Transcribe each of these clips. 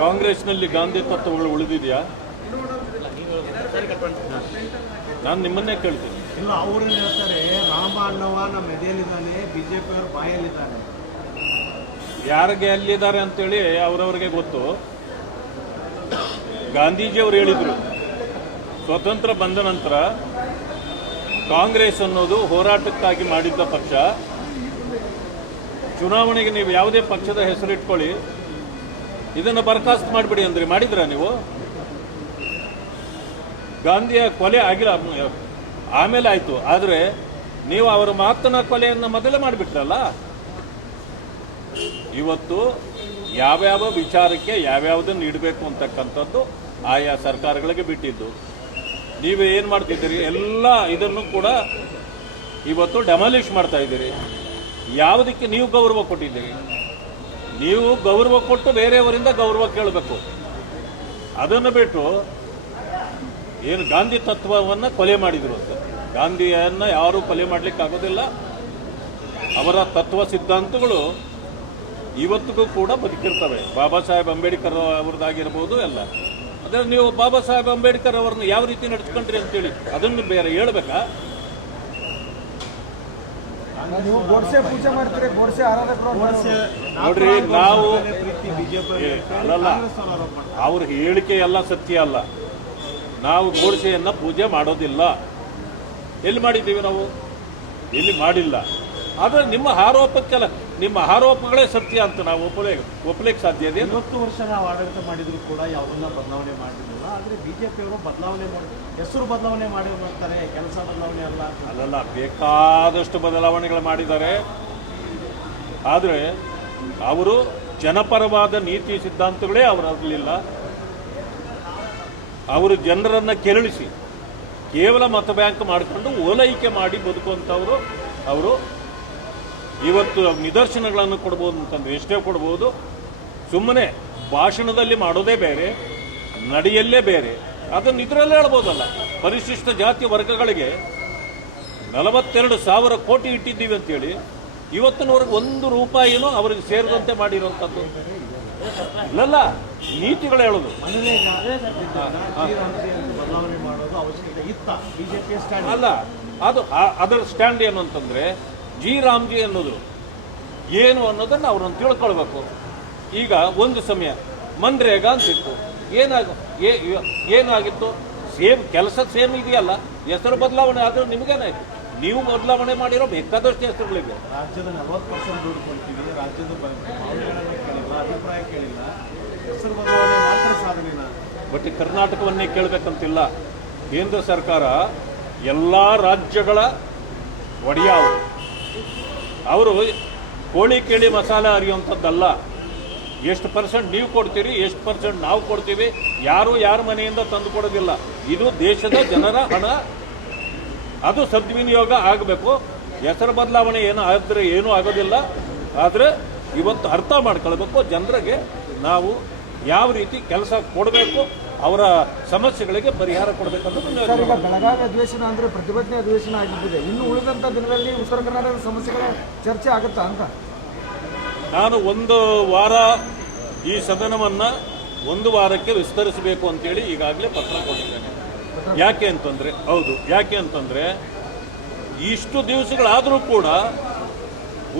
ಕಾಂಗ್ರೆಸ್ನಲ್ಲಿ ಗಾಂಧಿ ತತ್ವಗಳು ಉಳಿದಿದೆಯಾ? ನಾನು ನಿಮ್ಮನ್ನೇ ಕೇಳ್ತೀನಿ. ಇಲ್ಲ, ಅವರು ಹೇಳ್ತಾರೆ ರಾಮ ಅಣ್ಣವ ನಮ್ಮ ಎದೆಯಲ್ಲಿದ್ದಾನೆ, ಬಿಜೆಪಿ ಅವರು ಬಾಯಲ್ಲಿದ್ದಾನೆ. ಯಾರಿಗೆ ಅಲ್ಲಿದ್ದಾರೆ ಅಂತೇಳಿ ಅವರವರಿಗೆ ಗೊತ್ತು. ಗಾಂಧೀಜಿಯವರು ಹೇಳಿದರು, ಸ್ವತಂತ್ರ ಬಂದ ನಂತರ ಕಾಂಗ್ರೆಸ್ ಅನ್ನೋದು ಹೋರಾಟಕ್ಕಾಗಿ ಮಾಡಿದ್ದ ಪಕ್ಷ. ಚುನಾವಣೆಗೆ ನೀವು ಯಾವುದೇ ಪಕ್ಷದ ಹೆಸರಿಟ್ಕೊಳ್ಳಿ, ಇದನ್ನು ಬರ್ಖಾಸ್ತು ಮಾಡಿಬಿಡಿ ಅಂದ್ರೆ ಮಾಡಿದ್ರ ನೀವು? ಗಾಂಧಿಯ ಕೊಲೆ ಆಗಿಲ್ಲ, ಆಮೇಲೆ ಆಯಿತು. ಆದರೆ ನೀವು ಅವರ ಮಾತನ ಕೊಲೆಯನ್ನು ಮೊದಲೇ ಮಾಡಿಬಿಟ್ರಲ್ಲ. ಇವತ್ತು ಯಾವ್ಯಾವ ವಿಚಾರಕ್ಕೆ ಯಾವ್ಯಾವುದನ್ನು ಇಡಬೇಕು ಅಂತಕ್ಕಂಥದ್ದು ಆಯಾ ಸರ್ಕಾರಗಳಿಗೆ ಬಿಟ್ಟಿದ್ದು. ನೀವು ಏನು ಮಾಡ್ತಿದ್ದೀರಿ? ಎಲ್ಲ ಇದನ್ನು ಕೂಡ ಇವತ್ತು ಡೆಮಾಲಿಷ್ ಮಾಡ್ತಾ ಇದ್ದೀರಿ. ಯಾವುದಕ್ಕೆ ನೀವು ಗೌರವ ಕೊಟ್ಟಿದ್ದೀರಿ? ನೀವು ಗೌರವ ಕೊಟ್ಟು ಬೇರೆಯವರಿಂದ ಗೌರವ ಕೇಳಬೇಕು. ಅದನ್ನು ಬಿಟ್ಟು ಏನು ಗಾಂಧಿ ತತ್ವವನ್ನು ಕೊಲೆ ಮಾಡಿದ್ರು ಅಂತ. ಗಾಂಧಿಯನ್ನು ಯಾರೂ ಕೊಲೆ ಮಾಡಲಿಕ್ಕೆ ಆಗೋದಿಲ್ಲ. ಅವರ ತತ್ವ ಸಿದ್ಧಾಂತಗಳು ಇವತ್ತಿಗೂ ಕೂಡ ಬದುಕಿರ್ತವೆ. ಬಾಬಾ ಸಾಹೇಬ್ ಅಂಬೇಡ್ಕರ್ ಅವ್ರದ್ದಾಗಿರ್ಬೋದು ಎಲ್ಲ. ಅದೇ ನೀವು ಬಾಬಾ ಸಾಹೇಬ್ ಅಂಬೇಡ್ಕರ್ ಅವ್ರನ್ನ ಯಾವ ರೀತಿ ನಡೆಸ್ಕೊಂಡ್ರಿ ಅಂತೇಳಿ ಅದನ್ನು ಬೇರೆ ಹೇಳ್ಬೇಕಾ? ನೀವು ಗೋಡ್ಸೆ ಪೂಜೆ ಮಾಡ್ತೀರಿ, ಗೋಡ್ಸೆ ಆರಾಧಕರು ನೋಡ್ರಿ, ನಾವು ಅಲ್ಲಲ್ಲ, ಅವ್ರ ಹೇಳಿಕೆ ಎಲ್ಲ ಸತ್ಯ ಅಲ್ಲ. ನಾವು ಗೋಡ್ಸೆಯನ್ನ ಪೂಜೆ ಮಾಡೋದಿಲ್ಲ. ಎಲ್ಲಿ ಮಾಡಿದ್ದೀವಿ ನಾವು? ಎಲ್ಲಿ ಮಾಡಿಲ್ಲ. ಆದರೆ ನಿಮ್ಮ ಆರೋಪಕ್ಕೆಲ್ಲ, ನಿಮ್ಮ ಆರೋಪಗಳೇ ಸತ್ಯ ಅಂತ ನಾವು ಒಪ್ಪಲಿಕ್ಕೆ ಸಾಧ್ಯ ಇದೆ? 20 ವರ್ಷ ನಾವು ಆಡಳಿತ ಮಾಡಿದ್ರು ಕೂಡ ಯಾವುದನ್ನ ಬದಲಾವಣೆ ಮಾಡಿರಲಿಲ್ಲ. ಆದರೆ ಬಿಜೆಪಿಯವರು ಬದಲಾವಣೆ ಮಾಡಿ, ಹೆಸರು ಬದಲಾವಣೆ ಮಾಡಿರ್ತಾರೆ, ಕೆಲಸ ಬದಲಾವಣೆ ಅಲ್ಲ. ಅಲ್ಲಲ್ಲ, ಬೇಕಾದಷ್ಟು ಬದಲಾವಣೆಗಳು ಮಾಡಿದ್ದಾರೆ. ಆದರೆ ಅವರು ಜನಪರವಾದ ನೀತಿ ಸಿದ್ಧಾಂತಗಳೇ ಅವರಲ್ಲಿಲ್ಲ. ಅವರು ಜನರನ್ನು ಕೆರಳಿಸಿ ಕೇವಲ ಮತ ಬ್ಯಾಂಕ್ ಮಾಡಿಕೊಂಡು ಓಲೈಕೆ ಮಾಡಿ ಬದುಕುವಂಥವರು ಅವರು. ಇವತ್ತು ನಿದರ್ಶನಗಳನ್ನು ಕೊಡ್ಬೋದು ಅಂತಂದ್ರೆ ಎಷ್ಟೇ ಕೊಡ್ಬೋದು. ಸುಮ್ಮನೆ ಭಾಷಣದಲ್ಲಿ ಮಾಡೋದೇ ಬೇರೆ, ನಡೆಯಲ್ಲೇ ಬೇರೆ. ಅದನ್ನು ಇದರಲ್ಲೇ ಹೇಳ್ಬೋದಲ್ಲ. ಪರಿಶಿಷ್ಟ ಜಾತಿ ವರ್ಗಗಳಿಗೆ 42,000 ಕೋಟಿ ಇಟ್ಟಿದ್ದೀವಿ ಅಂತೇಳಿ ಇವತ್ತಿನವರೆಗೆ 1 ರೂಪಾಯಿನೂ ಅವರಿಗೆ ಸೇರಿದಂತೆ ಮಾಡಿರುವಂಥದ್ದು ಇಲ್ಲಲ್ಲ. ನೀತಿಗಳು ಹೇಳೋದು ಬದಲಾವಣೆ ಮಾಡೋದು ಅವಶ್ಯಕತೆ ಇತ್ತ ಬಿಜೆಪಿ ಸ್ಟ್ಯಾಂಡ್ ಅಲ್ಲ. ಅದು ಅದರ ಸ್ಟ್ಯಾಂಡ್ ಏನು ಅಂತಂದ್ರೆ ಜಿ ರಾಮ್ಜಿ ಅನ್ನೋದು ಏನು ಅನ್ನೋದನ್ನು ಅವ್ರನ್ನ ತಿಳ್ಕೊಳ್ಬೇಕು. ಈಗ ಒಂದು ಸಮಯ ಮನ್ರೇಗಾ ಅಂತಿತ್ತು. ಏನಾಗಿತ್ತು? ಸೇಮ್ ಕೆಲಸ ಸೇಮ್ ಇದೆಯಲ್ಲ, ಹೆಸರು ಬದಲಾವಣೆ ಆದರೂ ನಿಮಗೇನಾಯ್ತು? ನೀವು ಬದಲಾವಣೆ ಮಾಡಿರೋ ಬೇಕಾದಷ್ಟು ಹೆಸರುಗಳಿವೆ. ರಾಜ್ಯದ 40% ದುಡ್ಡು ಕೊಡ್ತೀವಿ, ರಾಜ್ಯದ ಕೇಳಿಲ್ಲ, ಅಭಿಪ್ರಾಯ ಕೇಳಿಲ್ಲ, ಹೆಸರು ಬದಲಾವಣೆ ಮಾತ್ರ ಸಾಧನೆನ. ಬಟ್ ಕರ್ನಾಟಕವನ್ನೇ ಕೇಳಬೇಕಂತಿಲ್ಲ. ಕೇಂದ್ರ ಸರ್ಕಾರ ಎಲ್ಲ ರಾಜ್ಯಗಳ ಒಡೆಯ ಅವರು ಕೋಳಿ ಕೇಳಿ ಮಸಾಲೆ ಅರಿಯುವಂಥದ್ದಲ್ಲ. ಎಷ್ಟು ಪರ್ಸೆಂಟ್ ನೀವು ಕೊಡ್ತೀರಿ, ಎಷ್ಟು ಪರ್ಸೆಂಟ್ ನಾವು ಕೊಡ್ತೀವಿ, ಯಾರ ಮನೆಯಿಂದ ತಂದು ಕೊಡೋದಿಲ್ಲ. ಇದು ದೇಶದ ಜನರ ಹಣ. ಅದು ಸದ್ವಿನಿಯೋಗ ಆಗಬೇಕು. ಹೆಸರು ಬದಲಾವಣೆ ಆದರೆ ಏನೂ ಆಗೋದಿಲ್ಲ. ಆದರೆ ಇವತ್ತು ಅರ್ಥ ಮಾಡ್ಕೊಳ್ಬೇಕು ಜನರಿಗೆ ನಾವು ಯಾವ ರೀತಿ ಕೆಲಸ ಕೊಡಬೇಕು, ಅವರ ಸಮಸ್ಯೆಗಳಿಗೆ ಪರಿಹಾರ ಕೊಡಬೇಕನ್ನೋದು. ಸರ್, ಈಗ ಬೆಳಗಾವಿ ಅಧಿವೇಶನ ಅಂದರೆ ಪ್ರತಿಭಟನೆ ಅಧಿವೇಶನ ಆಗಿಬಿಟ್ಟಿದೆ. ಇನ್ನು ಉಳಿದಂಥ ದಿನಗಳಲ್ಲಿ ಉತ್ತರ ಕರ್ನಾಟಕದ ಸಮಸ್ಯೆಗಳ ಚರ್ಚೆ ಆಗುತ್ತಾ ಅಂತ ನಾನು 1 ವಾರ ಈ ಸದನವನ್ನು 1 ವಾರಕ್ಕೆ ವಿಸ್ತರಿಸಬೇಕು ಅಂತೇಳಿ ಈಗಾಗಲೇ ಪತ್ರ ಕೊಟ್ಟಿದ್ದೇನೆ. ಯಾಕೆ ಅಂತಂದ್ರೆ ಇಷ್ಟು ದಿವಸಗಳಾದರೂ ಕೂಡ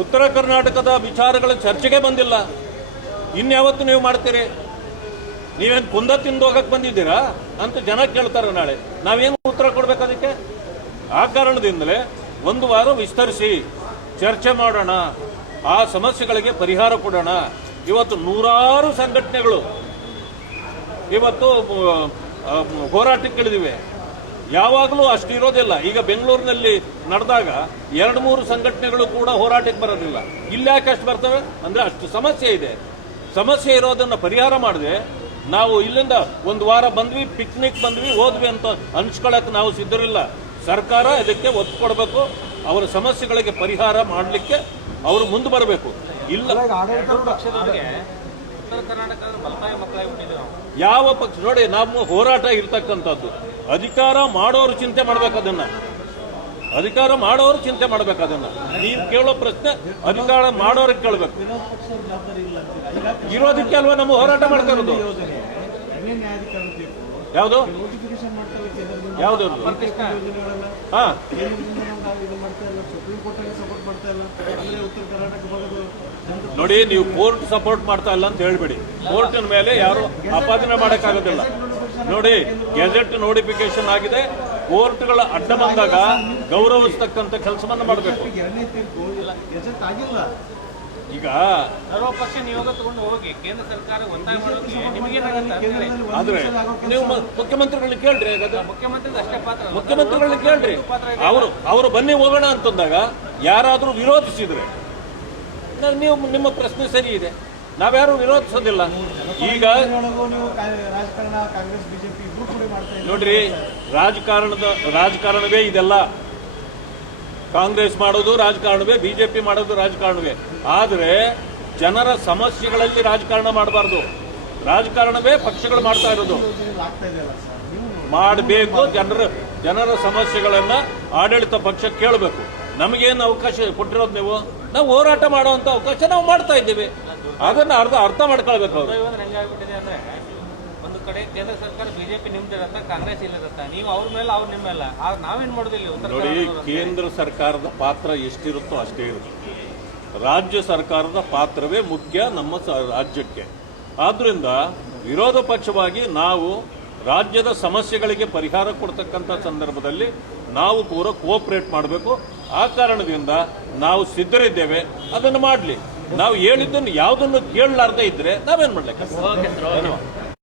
ಉತ್ತರ ಕರ್ನಾಟಕದ ವಿಚಾರಗಳ ಚರ್ಚೆಗೆ ಬಂದಿಲ್ಲ. ಇನ್ಯಾವತ್ತು ನೀವು ಮಾಡ್ತೀರಿ? ನೀವೇನು ಕುಂದ ತಿಂದು ಹೋಗಕ್ಕೆ ಬಂದಿದ್ದೀರಾ ಅಂತ ಜನ ಕೇಳ್ತಾರೆ ನಾಳೆ. ನಾವೇನು ಉತ್ತರ ಕೊಡ್ಬೇಕು ಅದಕ್ಕೆ? ಆ ಕಾರಣದಿಂದಲೇ 1 ವಾರ ವಿಸ್ತರಿಸಿ ಚರ್ಚೆ ಮಾಡೋಣ, ಆ ಸಮಸ್ಯೆಗಳಿಗೆ ಪರಿಹಾರ ಕೊಡೋಣ. ಇವತ್ತು ನೂರಾರು ಸಂಘಟನೆಗಳು ಇವತ್ತು ಹೋರಾಟಕ್ಕಿಳಿದಿವೆ. ಯಾವಾಗಲೂ ಅಷ್ಟಿರೋದಿಲ್ಲ. ಈಗ ಬೆಂಗಳೂರಿನಲ್ಲಿ ನಡೆದಾಗ 2-3 ಸಂಘಟನೆಗಳು ಕೂಡ ಹೋರಾಟಕ್ಕೆ ಬರೋದಿಲ್ಲ. ಇಲ್ಲಿ ಯಾಕೆ ಅಷ್ಟು ಬರ್ತವೆ ಅಂದರೆ ಅಷ್ಟು ಸಮಸ್ಯೆ ಇದೆ. ಸಮಸ್ಯೆ ಇರೋದನ್ನು ಪರಿಹಾರ ಮಾಡದೆ ನಾವು ಇಲ್ಲಿಂದ 1 ವಾರ ಬಂದ್ವಿ, ಪಿಕ್ನಿಕ್ ಬಂದ್ವಿ, ಹೋದ್ವಿ ಅಂತ ಅನ್ಸ್ಕೊಳಕ್ಕೆ ನಾವು ಸಿದ್ಧರಿಲ್ಲ. ಸರ್ಕಾರ ಇದಕ್ಕೆ ಒತ್ತು ಕೊಡಬೇಕು. ಅವರ ಸಮಸ್ಯೆಗಳಿಗೆ ಪರಿಹಾರ ಮಾಡಲಿಕ್ಕೆ ಅವರು ಮುಂದೆ ಬರಬೇಕು. ಇಲ್ಲ ಯಾವ ಪಕ್ಷ ನೋಡಿ, ನಮ್ಮ ಹೋರಾಟ ಇರ್ತಕ್ಕಂಥದ್ದು ಅಧಿಕಾರ ಮಾಡೋರು ಚಿಂತೆ ಮಾಡ್ಬೇಕು. ಅದನ್ನ ಅಧಿಕಾರ ಮಾಡೋರು ಚಿಂತೆ ಮಾಡ್ಬೇಕು ಅದನ್ನ. ನೀವು ಕೇಳೋ ಪ್ರಶ್ನೆ ಅಧಿಕಾರ ಮಾಡೋರಿಗೆ ಕೇಳಬೇಕು. ವಿರೋಧ ಪಕ್ಷದ ಜವಾಬ್ದಾರಿ ಇಲ್ಲ ಅಂತೀರಾ? ಈಗ ಇರೋದಕ್ಕೆ ಅಲ್ವಾ ನಾವು ಹೋರಾಟ ಮಾಡ್ತಾ ಇರೋದು. ಯೋಜನೆ ಅರಣ್ಯ ನ್ಯಾಯಾಧಿಕರಣ ತೀರ್ಪು ಯಾವುದು ನೋಟಿಫಿಕೇಶನ್ ಮಾಡ್ತಾರೆ ಕೇಂದ್ರದಿಂದ. ಯಾವುದು ಯೋಜನೆಗಳೆಲ್ಲ ಹಾ ಕೇಂದ್ರದಿಂದ ನಾವು ಇದು ಮಾಡ್ತಾ ಇಲ್ಲ, ಸುಪ್ರೀಂ ಕೋರ್ಟ್ ಸಪೋರ್ಟ್ ಮಾಡ್ತಾ ಇಲ್ಲ. ಅಂದ್ರೆ ಉತ್ತರ ಕರ್ನಾಟಕ ಭಾಗದ ಜನರು ನೋಡಿ, ನೀವು ಕೋರ್ಟ್ ಸಪೋರ್ಟ್ ಮಾಡ್ತಾ ಇಲ್ಲ ಅಂತ ಹೇಳ್ಬೇಡಿ. ಕೋರ್ಟಿನ ಮೇಲೆ ಯಾರು ಆಪಾದನೆ ಮಾಡೋಕ್ಕಾಗೋದಿಲ್ಲ. ನೋಡಿ, ಗೆಜೆಟ್ ನೋಟಿಫಿಕೇಶನ್ ಆಗಿದೆ. ಕೋರ್ಟ್ಗಳ ಅಡ್ಡ ಬಂದಾಗ ಗೌರವಿಸ್ತಕ್ಕಂಥ ಕೆಲಸವನ್ನ ಮಾಡಬೇಕು. ಎರಡನೇ ತೀರ್ಪು ಗೆಜೆಟ್ ಆಗಿಲ್ಲ. ಈಗ ಸರ್ವಪಕ್ಷ ನಿಯೋಗ ತಗೊಂಡು ಹೋಗಿ ಕೇಂದ್ರ ಸರ್ಕಾರ ಒತ್ತಾಯ ಮಾಡೋಕೆ ನಿಮಗೆ ಕೇಂದ್ರದಲ್ಲಿ ಒಂದು ಆದ್ರೆ ನಿಮಿಷದಲ್ಲಿ ಆಗೋ ನೀವು ಮುಖ್ಯಮಂತ್ರಿಗಳನ್ನ ಕೇಳ್ರಿ. ಹಾಗಾದ್ರೆ ಮುಖ್ಯಮಂತ್ರಿದ ಅಷ್ಟೇ ಪಾತ್ರ. ಮುಖ್ಯಮಂತ್ರಿಗಳನ್ನ ಕೇಳ್ರಿ. ಅವರು ಬನ್ನಿ ಹೋಗೋಣ ಅಂತಂದಾಗ ಯಾರಾದ್ರೂ ವಿರೋಧಿಸಿದ್ರೆ ನೀವು ನಿಮ್ಮ ಪ್ರಶ್ನೆ ಸರಿ ಇದೆ, ನಾವ್ಯಾರು ವಿರೋಧಿಸೋದಿಲ್ಲ. ಈಗ ಒಳಗೂ ನೀವು ರಾಜಕಾರಣ ಕಾಂಗ್ರೆಸ್ ಬಿಜೆಪಿ ಇಬ್ರು ಕೂಡ ಮಾಡ್ತಾ ಇದ್ದಾರೆ. ನೋಡ್ರಿ, ರಾಜಕಾರಣವೇ ಇದೆಲ್ಲ. ಕಾಂಗ್ರೆಸ್ ಮಾಡೋದು ರಾಜಕಾರಣವೇ, ಬಿಜೆಪಿ ಮಾಡೋದು ರಾಜಕಾರಣವೇ. ಆದರೆ ಜನರ ಸಮಸ್ಯೆಗಳಲ್ಲಿ ರಾಜಕಾರಣ ಮಾಡಬಾರ್ದು. ರಾಜಕಾರಣವೇ ಪಕ್ಷಗಳು ಮಾಡ್ತಾ ಇರೋದು. ಯೋಜನೆಗಳು ಆಗ್ತಾ ಇದೆಯಲ್ಲ ಸರ್, ನೀವು ಮಾಡಬೇಕು. ಜನರ ಸಮಸ್ಯೆಗಳನ್ನ ಆಡಳಿತ ಪಕ್ಷ ಕೇಳಬೇಕು. ನಮಗೇನು ಅವಕಾಶ ಕೊಟ್ಟಿರೋದು ನೀವು? ನಾವು ಹೋರಾಟ ಮಾಡುವಂತ ಅವಕಾಶ ನಾವು ಮಾಡ್ತಾ ಇದ್ದೀವಿ. ಅದನ್ನ ಅರ್ಥ ಮಾಡ್ಕೊಳ್ಬೇಕು ಅವರು. ಹೆಂಗಾಗ್ಬಿಟ್ಟಿದೆ ಅಂದ್ರೆ, ಒಂದು ಕಡೆ ಕೇಂದ್ರ ಸರ್ಕಾರ ಬಿಜೆಪಿ ನಿಮ್ದಿರತ್ತ, ಕಾಂಗ್ರೆಸ್ ಇಲ್ಲದತ್ತ. ನೀವು ಅವ್ರ ಮೇಲೆ, ಅವ್ರು ನಿಮ್ಮ ಮೇಲೆ. ಆಗ ನಾವೇನ್ ಮಾಡೋದಿಲ್ಲ. ಉತ್ತರ ನೋಡಿ, ಕರ್ನಾಟಕದವ್ರು. ಕೇಂದ್ರ ಸರ್ಕಾರದ ಪಾತ್ರ ಎಷ್ಟಿರುತ್ತೋ ಅಷ್ಟೇ ಇರುತ್ತೆ. ರಾಜ್ಯ ಸರ್ಕಾರದ ಪಾತ್ರವೇ ಮುಖ್ಯ ನಮ್ಮ ರಾಜ್ಯಕ್ಕೆ. ಆದ್ರಿಂದ ವಿರೋಧ ಪಕ್ಷವಾಗಿ ನಾವು ರಾಜ್ಯದ ಸಮಸ್ಯೆಗಳಿಗೆ ಪರಿಹಾರ ಕೊಡ್ತಕ್ಕಂಥ ಸಂದರ್ಭದಲ್ಲಿ ನಾವು ಪೂರ ಕೋಆಪರೇಟ್ ಮಾಡಬೇಕು. ಆ ಕಾರಣದಿಂದ ನಾವು ಸಿದ್ಧರಿದ್ದೇವೆ, ಅದನ್ನು ಮಾಡಲಿ. ನಾವು ಹೇಳಿದ್ದನ್ನು ಯಾವುದನ್ನು ಕೇಳಲಾರ್ದೇ ಇದ್ರೆ ನಾವೇನ್ ಮಾಡ್ಲಿಕ್ಕೆ? Okay sir, okay. ಧನ್ಯವಾದ.